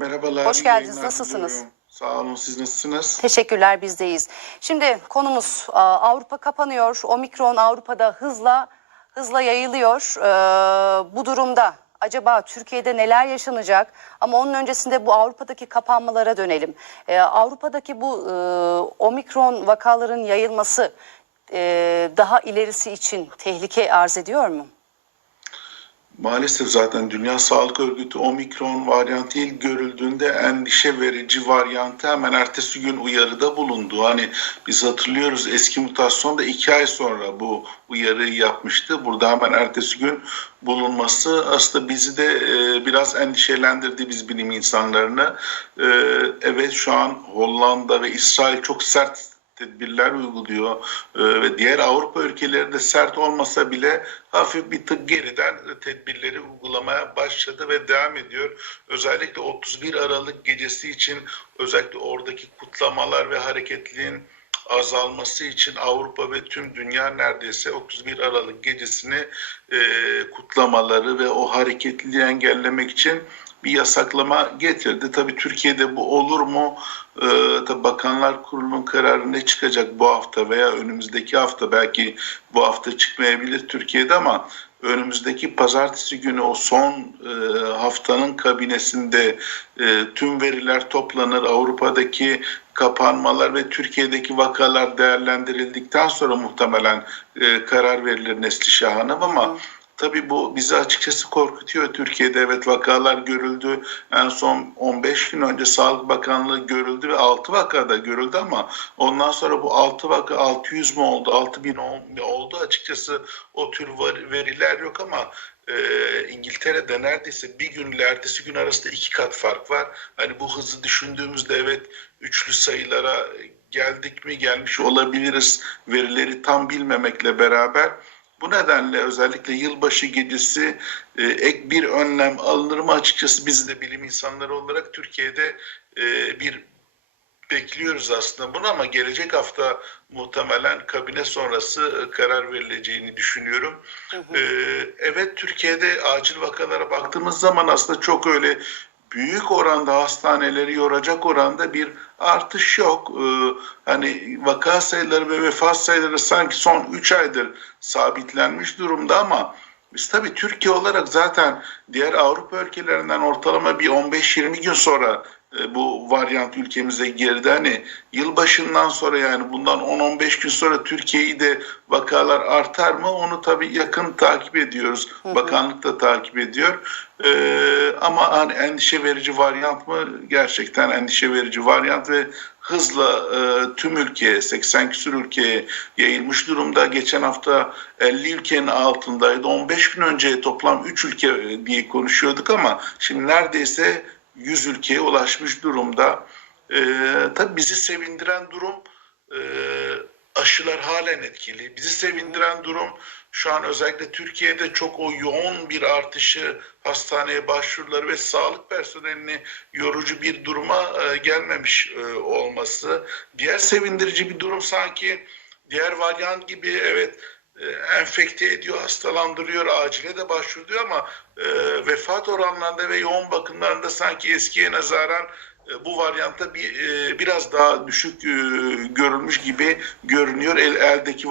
Merhabalar. Hoş geldiniz. Nasılsınız? diliyorum. Sağ olun. Siz nasılsınız? Teşekkürler bizdeyiz. Şimdi konumuz a, Avrupa kapanıyor. Omikron Avrupa'da hızla hızla yayılıyor. Ee, bu durumda acaba Türkiye'de neler yaşanacak? Ama onun öncesinde bu Avrupa'daki kapanmalara dönelim. Ee, Avrupa'daki bu e, omikron vakaların yayılması e, daha ilerisi için tehlike arz ediyor mu? Maalesef zaten Dünya Sağlık Örgütü omikron varyantı ilk görüldüğünde endişe verici varyantı hemen ertesi gün uyarıda bulundu. Hani biz hatırlıyoruz eski mutasyon da iki ay sonra bu uyarıyı yapmıştı. Burada hemen ertesi gün bulunması aslında bizi de e, biraz endişelendirdi biz bilim insanlarını. E, evet şu an Hollanda ve İsrail çok sert tedbirler uyguluyor Ee, ve diğer Avrupa ülkeleri de sert olmasa bile hafif bir tık geriden tedbirleri uygulamaya başladı ve devam ediyor. Özellikle 31 Aralık gecesi için özellikle oradaki kutlamalar ve hareketliliğin azalması için Avrupa ve tüm dünya neredeyse 31 Aralık gecesini e, kutlamaları ve o hareketliliği engellemek için bir yasaklama getirdi. Tabii Türkiye'de bu olur mu? Ee, tabii Bakanlar Kurulu'nun kararı ne çıkacak bu hafta veya önümüzdeki hafta belki bu hafta çıkmayabilir Türkiye'de ama önümüzdeki pazartesi günü o son e, haftanın kabinesinde e, tüm veriler toplanır. Avrupa'daki kapanmalar ve Türkiye'deki vakalar değerlendirildikten sonra muhtemelen e, karar verilir Neslişah Hanım ama Tabii bu bizi açıkçası korkutuyor. Türkiye'de evet vakalar görüldü. En son 15 gün önce Sağlık Bakanlığı görüldü ve 6 vaka da görüldü ama ondan sonra bu 6 vaka 600 mü oldu, 6000 mi oldu açıkçası o tür veriler yok ama e, İngiltere'de neredeyse bir günle ertesi gün arasında iki kat fark var. Hani bu hızı düşündüğümüzde evet üçlü sayılara geldik mi gelmiş olabiliriz verileri tam bilmemekle beraber. Bu nedenle özellikle yılbaşı gecesi e, ek bir önlem alınır mı açıkçası biz de bilim insanları olarak Türkiye'de e, bir bekliyoruz aslında bunu ama gelecek hafta muhtemelen kabine sonrası e, karar verileceğini düşünüyorum. E, evet Türkiye'de acil vakalara baktığımız zaman aslında çok öyle büyük oranda hastaneleri yoracak oranda bir artış yok. Ee, hani vaka sayıları ve vefat sayıları sanki son 3 aydır sabitlenmiş durumda ama biz tabii Türkiye olarak zaten diğer Avrupa ülkelerinden ortalama bir 15-20 gün sonra bu varyant ülkemize girdi. Hani yılbaşından sonra yani bundan 10-15 gün sonra Türkiye'yi de vakalar artar mı? Onu tabii yakın takip ediyoruz. Bakanlık da takip ediyor. Ee, ama hani endişe verici varyant mı? Gerçekten endişe verici varyant ve hızla e, tüm ülkeye 80 küsur ülkeye yayılmış durumda. Geçen hafta 50 ülkenin altındaydı. 15 gün önce toplam 3 ülke diye konuşuyorduk ama şimdi neredeyse 100 ülkeye ulaşmış durumda. Ee, tabii bizi sevindiren durum e, aşılar halen etkili. Bizi sevindiren durum şu an özellikle Türkiye'de çok o yoğun bir artışı hastaneye başvuruları ve sağlık personelini yorucu bir duruma e, gelmemiş e, olması. Diğer sevindirici bir durum sanki diğer varyant gibi evet e, enfekte ediyor, hastalandırıyor, acile de başvuruyor ama e, vefat oranlarında ve yoğun bakımlarında sanki eskiye nazaran e, bu varyantta bir e, biraz daha düşük e, görülmüş gibi görünüyor. El, eldeki